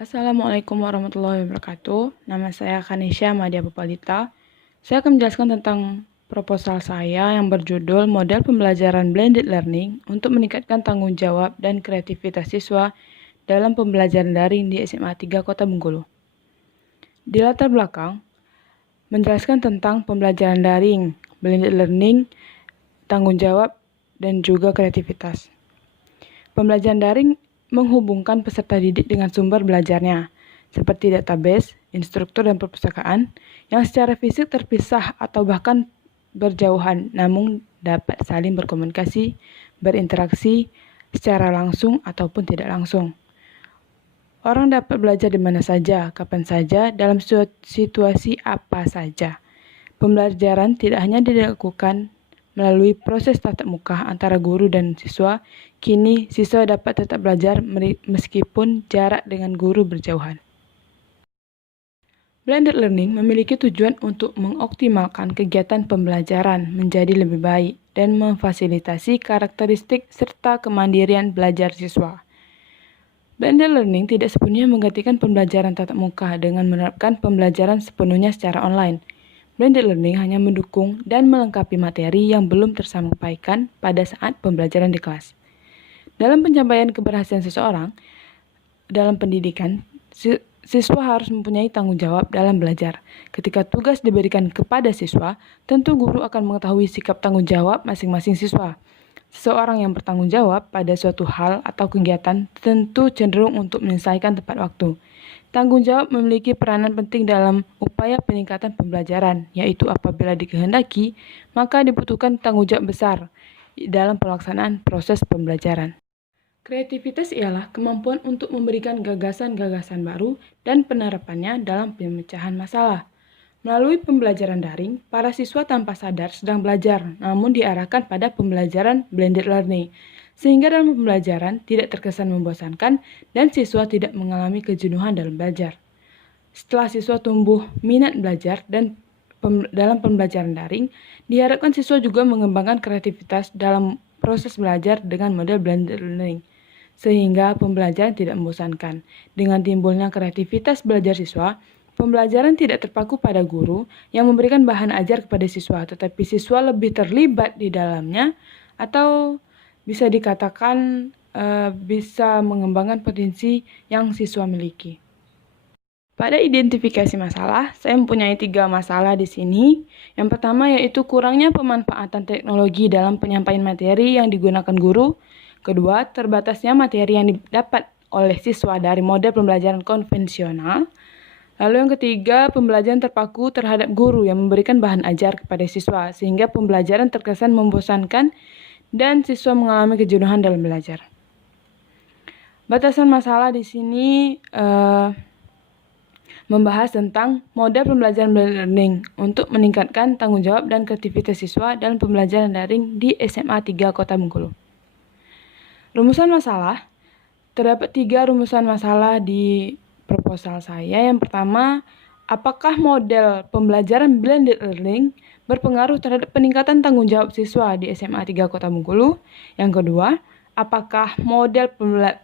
Assalamualaikum warahmatullahi wabarakatuh. Nama saya Kanisha Madia Pupalita. Saya akan menjelaskan tentang proposal saya yang berjudul Model Pembelajaran Blended Learning untuk meningkatkan tanggung jawab dan kreativitas siswa dalam pembelajaran daring di SMA 3 Kota Bengkulu. Di latar belakang, menjelaskan tentang pembelajaran daring, blended learning, tanggung jawab, dan juga kreativitas. Pembelajaran daring menghubungkan peserta didik dengan sumber belajarnya, seperti database, instruktur, dan perpustakaan, yang secara fisik terpisah atau bahkan berjauhan, namun dapat saling berkomunikasi, berinteraksi secara langsung ataupun tidak langsung. Orang dapat belajar di mana saja, kapan saja, dalam situasi apa saja. Pembelajaran tidak hanya dilakukan melalui proses tatap muka antara guru dan siswa, kini siswa dapat tetap belajar meskipun jarak dengan guru berjauhan. Blended learning memiliki tujuan untuk mengoptimalkan kegiatan pembelajaran menjadi lebih baik dan memfasilitasi karakteristik serta kemandirian belajar siswa. Blended learning tidak sepenuhnya menggantikan pembelajaran tatap muka dengan menerapkan pembelajaran sepenuhnya secara online. Blended learning hanya mendukung dan melengkapi materi yang belum tersampaikan pada saat pembelajaran di kelas. Dalam pencapaian keberhasilan seseorang dalam pendidikan, siswa harus mempunyai tanggung jawab dalam belajar. Ketika tugas diberikan kepada siswa, tentu guru akan mengetahui sikap tanggung jawab masing-masing siswa. Seseorang yang bertanggung jawab pada suatu hal atau kegiatan tentu cenderung untuk menyelesaikan tepat waktu. Tanggung jawab memiliki peranan penting dalam upaya peningkatan pembelajaran, yaitu apabila dikehendaki, maka dibutuhkan tanggung jawab besar dalam pelaksanaan proses pembelajaran. Kreativitas ialah kemampuan untuk memberikan gagasan-gagasan baru dan penerapannya dalam pemecahan masalah. Melalui pembelajaran daring, para siswa tanpa sadar sedang belajar, namun diarahkan pada pembelajaran blended learning, sehingga dalam pembelajaran tidak terkesan membosankan dan siswa tidak mengalami kejenuhan dalam belajar. Setelah siswa tumbuh minat belajar dan dalam pembelajaran daring, diharapkan siswa juga mengembangkan kreativitas dalam proses belajar dengan model blended learning, sehingga pembelajaran tidak membosankan. Dengan timbulnya kreativitas belajar siswa, pembelajaran tidak terpaku pada guru yang memberikan bahan ajar kepada siswa, tetapi siswa lebih terlibat di dalamnya atau bisa dikatakan bisa mengembangkan potensi yang siswa miliki. Pada identifikasi masalah, saya mempunyai 3 masalah di sini. Yang pertama yaitu kurangnya pemanfaatan teknologi dalam penyampaian materi yang digunakan guru. Kedua, terbatasnya materi yang didapat oleh siswa dari model pembelajaran konvensional. Lalu yang ketiga, pembelajaran terpaku terhadap guru yang memberikan bahan ajar kepada siswa, sehingga pembelajaran terkesan membosankan dan siswa mengalami kejenuhan dalam belajar. Batasan masalah di sini membahas tentang model pembelajaran blended learning untuk meningkatkan tanggung jawab dan kreativitas siswa dalam pembelajaran daring di SMA 3 Kota Bengkulu. Rumusan masalah, terdapat 3 rumusan masalah di proposal saya. Yang pertama, apakah model pembelajaran blended learning berpengaruh terhadap peningkatan tanggung jawab siswa di SMA 3 Kota Bengkulu? Yang kedua, apakah model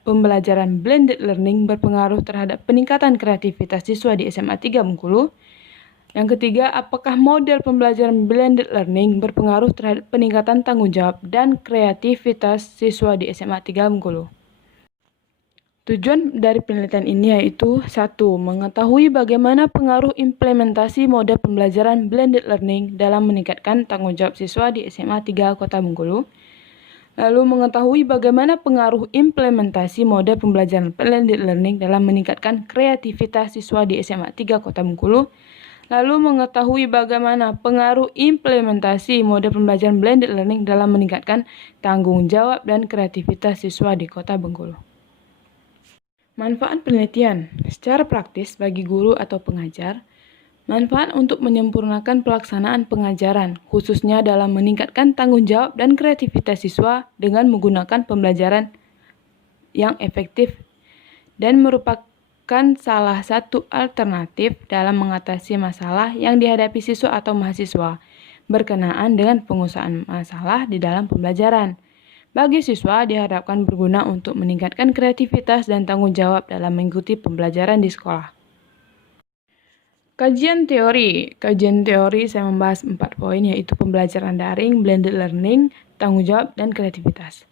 pembelajaran blended learning berpengaruh terhadap peningkatan kreativitas siswa di SMA 3 Bengkulu? Yang ketiga, apakah model pembelajaran blended learning berpengaruh terhadap peningkatan tanggung jawab dan kreativitas siswa di SMA 3 Bengkulu? Tujuan dari penelitian ini yaitu 1. Mengetahui bagaimana pengaruh implementasi model pembelajaran blended learning dalam meningkatkan tanggung jawab siswa di SMA 3 Kota Bengkulu. Lalu mengetahui bagaimana pengaruh implementasi model pembelajaran blended learning dalam meningkatkan kreativitas siswa di SMA 3 Kota Bengkulu. Lalu mengetahui bagaimana pengaruh implementasi model pembelajaran blended learning dalam meningkatkan tanggung jawab dan kreativitas siswa di Kota Bengkulu. Manfaat penelitian secara praktis bagi guru atau pengajar. Manfaat untuk menyempurnakan pelaksanaan pengajaran, khususnya dalam meningkatkan tanggung jawab dan kreativitas siswa dengan menggunakan pembelajaran yang efektif dan merupakan salah satu alternatif dalam mengatasi masalah yang dihadapi siswa atau mahasiswa berkenaan dengan pengusahaan masalah di dalam pembelajaran. Bagi siswa diharapkan berguna untuk meningkatkan kreativitas dan tanggung jawab dalam mengikuti pembelajaran di sekolah. Kajian teori saya membahas 4 poin, yaitu pembelajaran daring, blended learning, tanggung jawab, dan kreativitas.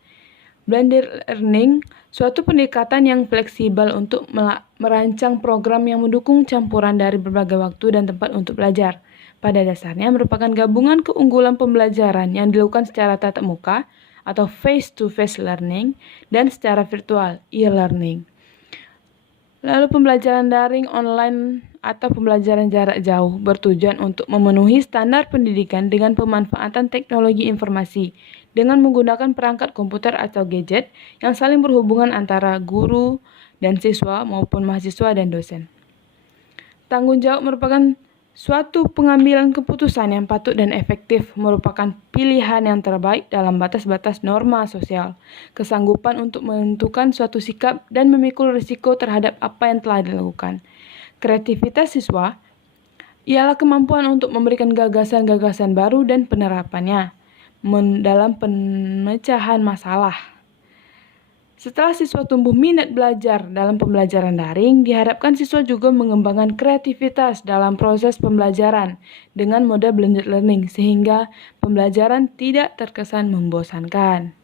Blended learning, suatu pendekatan yang fleksibel untuk merancang program yang mendukung campuran dari berbagai waktu dan tempat untuk belajar. Pada dasarnya merupakan gabungan keunggulan pembelajaran yang dilakukan secara tatap muka atau face-to-face learning dan secara virtual, e-learning. Lalu pembelajaran daring, online, atau pembelajaran jarak jauh bertujuan untuk memenuhi standar pendidikan dengan pemanfaatan teknologi informasi dengan menggunakan perangkat komputer atau gadget yang saling berhubungan antara guru dan siswa maupun mahasiswa dan dosen. Tanggung jawab merupakan suatu pengambilan keputusan yang patut dan efektif, merupakan pilihan yang terbaik dalam batas-batas norma sosial, kesanggupan untuk menentukan suatu sikap dan memikul risiko terhadap apa yang telah dilakukan. Kreativitas siswa ialah kemampuan untuk memberikan gagasan-gagasan baru dan penerapannya dalam pemecahan masalah. Setelah siswa tumbuh minat belajar dalam pembelajaran daring, diharapkan siswa juga mengembangkan kreativitas dalam proses pembelajaran dengan model blended learning sehingga pembelajaran tidak terkesan membosankan.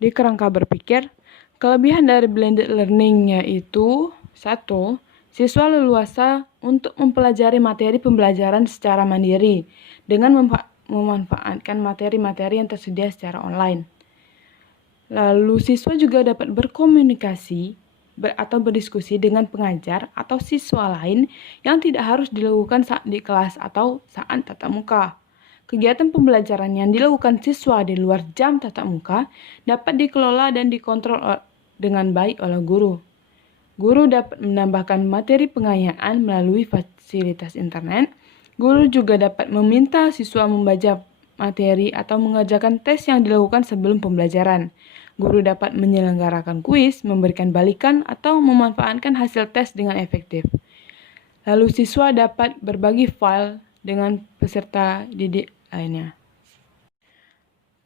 Di kerangka berpikir, kelebihan dari blended learning yaitu 1. Siswa leluasa untuk mempelajari materi pembelajaran secara mandiri dengan memanfaatkan materi-materi yang tersedia secara online. Lalu siswa juga dapat berkomunikasi atau berdiskusi dengan pengajar atau siswa lain yang tidak harus dilakukan saat di kelas atau saat tatap muka. Kegiatan pembelajaran yang dilakukan siswa di luar jam tatap muka dapat dikelola dan dikontrol dengan baik oleh guru. Guru dapat menambahkan materi pengayaan melalui fasilitas internet. Guru juga dapat meminta siswa membaca materi atau mengerjakan tes yang dilakukan sebelum pembelajaran. Guru dapat menyelenggarakan kuis, memberikan balikan, atau memanfaatkan hasil tes dengan efektif. Lalu siswa dapat berbagi file dengan peserta didik lainnya.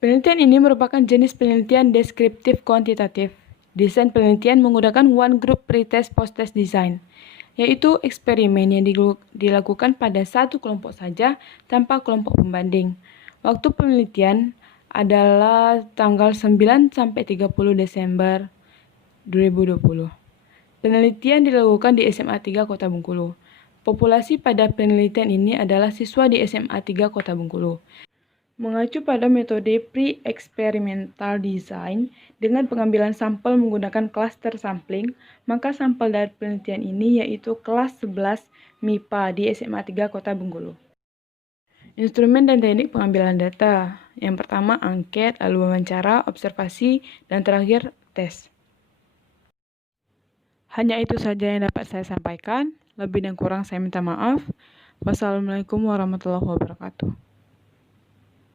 Penelitian ini merupakan jenis penelitian deskriptif kuantitatif. Desain penelitian menggunakan one group pretest post-test design, yaitu eksperimen yang dilakukan pada satu kelompok saja tanpa kelompok pembanding. Waktu penelitian adalah tanggal 9 sampai 30 Desember 2020. Penelitian dilakukan di SMA 3 Kota Bengkulu. Populasi pada penelitian ini adalah siswa di SMA 3 Kota Bengkulu. Mengacu pada metode pre-experimental design dengan pengambilan sampel menggunakan cluster sampling, maka sampel dari penelitian ini yaitu kelas 11 MIPA di SMA 3 Kota Bengkulu. Instrumen dan teknik pengambilan data. Yang pertama angket, lalu wawancara, observasi, dan terakhir tes. Hanya itu saja yang dapat saya sampaikan. Lebih dan kurang saya minta maaf. Wassalamualaikum warahmatullahi wabarakatuh.